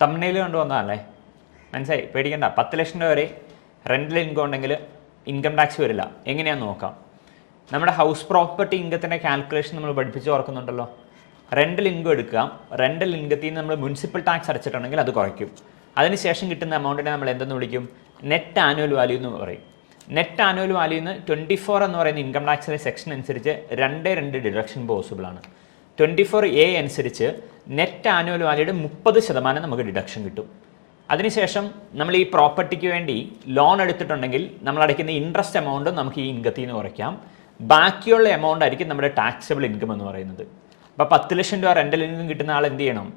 തമ്മിൽ കൊണ്ടുവന്നതല്ലേ, മനസ്സിലായി, പേടിക്കണ്ട. 10 ലക്ഷം രൂപ വരെ റെൻ്റൽ ഇൻകം ഉണ്ടെങ്കിൽ ഇൻകം ടാക്സ് വരില്ല. എങ്ങനെയാണെന്ന് നോക്കാം. നമ്മുടെ ഹൗസ് പ്രോപ്പർട്ടി ഇൻകത്തിൻ്റെ കാൽക്കുലേഷൻ നമ്മൾ പഠിപ്പിച്ച് ഓർക്കുന്നുണ്ടല്ലോ. റെൻ്റൽ ഇൻകം എടുക്കുക, റെൻ്റൽ ഇൻകത്തിൽ നിന്ന് നമ്മൾ മുനിസിപ്പൽ ടാക്സ് അടച്ചിട്ടുണ്ടെങ്കിൽ അത് കുറയ്ക്കും. അതിനുശേഷം കിട്ടുന്ന എമൗണ്ടിനെ നമ്മൾ എന്തെന്ന് വിളിക്കും? നെറ്റ് ആനുവൽ വാല്യൂ എന്ന് പറയും. നെറ്റ് ആനുവൽ വാല്യൂന്ന് 24 എന്ന് പറയുന്ന ഇൻകം ടാക്സിലെ സെക്ഷൻ അനുസരിച്ച് 2 ഡിഡക്ഷൻ പോസിബിൾ ആണ്. 24A അനുസരിച്ച് നെറ്റ് ആനുവൽ വാല്യൂയുടെ 30% നമുക്ക് ഡിഡക്ഷൻ കിട്ടും. അതിനുശേഷം നമ്മൾ ഈ പ്രോപ്പർട്ടിക്ക് വേണ്ടി ലോൺ എടുത്തിട്ടുണ്ടെങ്കിൽ നമ്മൾ അടയ്ക്കുന്ന ഇൻട്രസ്റ്റ് എമൗണ്ട് നമുക്ക് ഈ ഇൻകത്തിൽ നിന്ന് കുറയ്ക്കാം. ബാക്കിയുള്ള എമൗണ്ട് ആയിരിക്കും നമ്മുടെ ടാക്സബിൾ ഇൻകം എന്ന് പറയുന്നത്. അപ്പോൾ 10 ലക്ഷം രൂപ റെൻ്റൽ ഇൻകം കിട്ടുന്ന ആൾ എന്ത് ചെയ്യണം?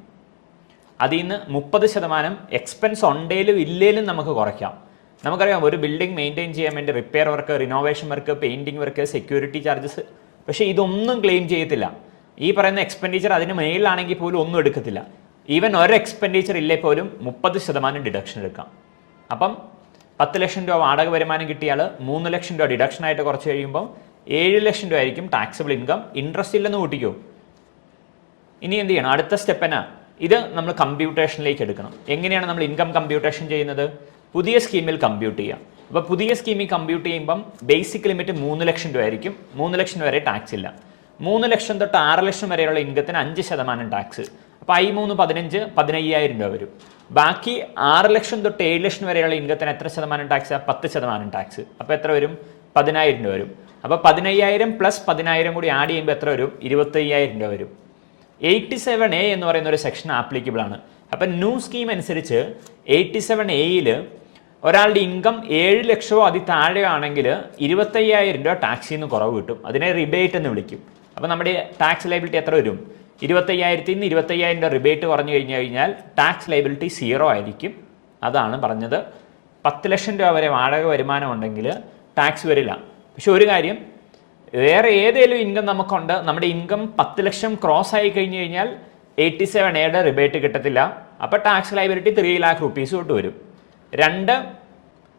അതിൽ നിന്ന് 30% എക്സ്പെൻസ് ഉണ്ടെങ്കിലും ഇല്ലേലും നമുക്ക് കുറയ്ക്കാം. നമുക്കറിയാം, ഒരു ബിൽഡിംഗ് മെയിൻറ്റെയിൻ ചെയ്യാൻ വേണ്ടി repair work, renovation work, painting work, security charges, പക്ഷേ ഇതൊന്നും ക്ലെയിം ചെയ്യത്തില്ല. ഈ പറയുന്ന എക്സ്പെൻഡിച്ചർ അതിന് മേളിലാണെങ്കിൽ പോലും ഒന്നും എടുക്കത്തില്ല. ഈവൻ ഒരു എക്സ്പെൻഡിച്ചർ ഇല്ലേ പോലും 30% ഡിഡക്ഷൻ എടുക്കാം. അപ്പം 10 ലക്ഷം രൂപ വാടക വരുമാനം കിട്ടിയാൽ 3 ലക്ഷം രൂപ ഡിഡക്ഷനായിട്ട് കുറച്ച് കഴിയുമ്പോൾ 7 ലക്ഷം രൂപ ആയിരിക്കും ടാക്സബിൾ ഇൻകം. ഇൻട്രസ്റ്റ് ഇല്ലെന്ന് കൂട്ടിക്കോ. ഇനി എന്ത് ചെയ്യണം? അടുത്ത സ്റ്റെപ്പിന് ഇത് നമ്മൾ കമ്പ്യൂട്ടേഷനിലേക്ക് എടുക്കണം. എങ്ങനെയാണ് നമ്മൾ ഇൻകം കമ്പ്യൂട്ടേഷൻ ചെയ്യുന്നത്? പുതിയ സ്കീമിൽ കമ്പ്യൂട്ട് ചെയ്യാം. അപ്പോൾ പുതിയ സ്കീമിൽ കമ്പ്യൂട്ട് ചെയ്യുമ്പം ബേസിക് ലിമിറ്റ് 3 ലക്ഷം രൂപ ആയിരിക്കും. 3 ലക്ഷം വരെ ടാക്സ് ഇല്ല. 3 ലക്ഷം തൊട്ട് 6 ലക്ഷം വരെയുള്ള ഇൻകത്തിന് 5% ടാക്സ്. അപ്പോൾ I3 15 15,000 രൂപ വരും. ബാക്കി 6 ലക്ഷം തൊട്ട് 7 ലക്ഷം വരെയുള്ള ഇൻകത്തിന് എത്ര ശതമാനം ടാക്സ്? 10% ടാക്സ്. അപ്പോൾ എത്ര വരും? 10,000 രൂപ വരും. അപ്പോൾ 15,000 പ്ലസ് 10,000 കൂടി ആഡ് ചെയ്യുമ്പോൾ എത്ര വരും? 25,000 രൂപ വരും. 87A എന്ന് പറയുന്ന ഒരു സെക്ഷൻ ആപ്ലിക്കബിൾ ആണ്. അപ്പം ന്യൂ സ്കീം അനുസരിച്ച് 87Aയിൽ ഒരാളുടെ ഇൻകം 7 ലക്ഷമോ അതിൽ താഴെയോ ആണെങ്കിൽ 25,000 രൂപ ടാക്സിൽ നിന്ന് കുറവ് കിട്ടും. അതിനെ റിബേറ്റ് എന്ന് വിളിക്കും. അപ്പോൾ നമ്മുടെ ടാക്സ് ലയബിലിറ്റി എത്ര വരും? 25,000 നിന്ന് 25,000 രൂപ റിബേറ്റ് കുറഞ്ഞു കഴിഞ്ഞാൽ ടാക്സ് ലയബിലിറ്റി 0 ആയിരിക്കും. അതാണ് പറഞ്ഞത്. 10 ലക്ഷം രൂപ വരെ വാടക വരുമാനം ഉണ്ടെങ്കിൽ ടാക്സ് വരില്ല. പക്ഷെ ഒരു കാര്യം, വേറെ ഏതെങ്കിലും ഇൻകം നമുക്കുണ്ട്, നമ്മുടെ ഇൻകം 10 ലക്ഷം ക്രോസ് ആയി കഴിഞ്ഞ് കഴിഞ്ഞാൽ 87Aയുടെ റിബേറ്റ് കിട്ടത്തില്ല. അപ്പോൾ ടാക്സ് ലയബിലിറ്റി 3 lakh rupees തൊട്ട് വരും. 2,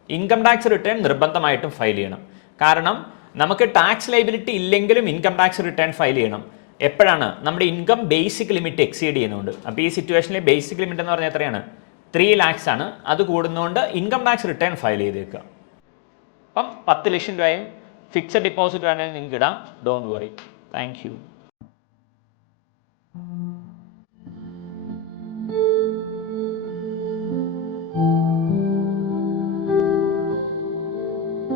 ഇൻകം ടാക്സ് റിട്ടേൺ നിർബന്ധമായിട്ടും ഫയൽ ചെയ്യണം. കാരണം നമുക്ക് ടാക്സ് ലയബിലിറ്റി ഇല്ലെങ്കിലും ഇൻകം ടാക്സ് റിട്ടേൺ ഫയൽ ചെയ്യണം. എപ്പോഴാണ്? നമ്മുടെ ഇൻകം ബേസിക് ലിമിറ്റ് എക്സീഡ് ചെയ്യുന്നുണ്ട്. അപ്പോൾ ഈ സിറ്റുവേഷനിൽ ബേസിക് ലിമിറ്റ് എന്ന് പറഞ്ഞാൽ എത്രയാണ്? 3 lakhs ആണ്. അത് കൂടുന്നതുകൊണ്ട് ഇൻകം ടാക്സ് റിട്ടേൺ ഫയൽ ചെയ്തേക്കുക. അപ്പം 10 ലക്ഷം രൂപയും ഫിക്സഡ് ഡിപ്പോസിറ്റ് വേണമെങ്കിൽ നിങ്ങൾക്ക് ഇടാം. Don't worry. Thank you.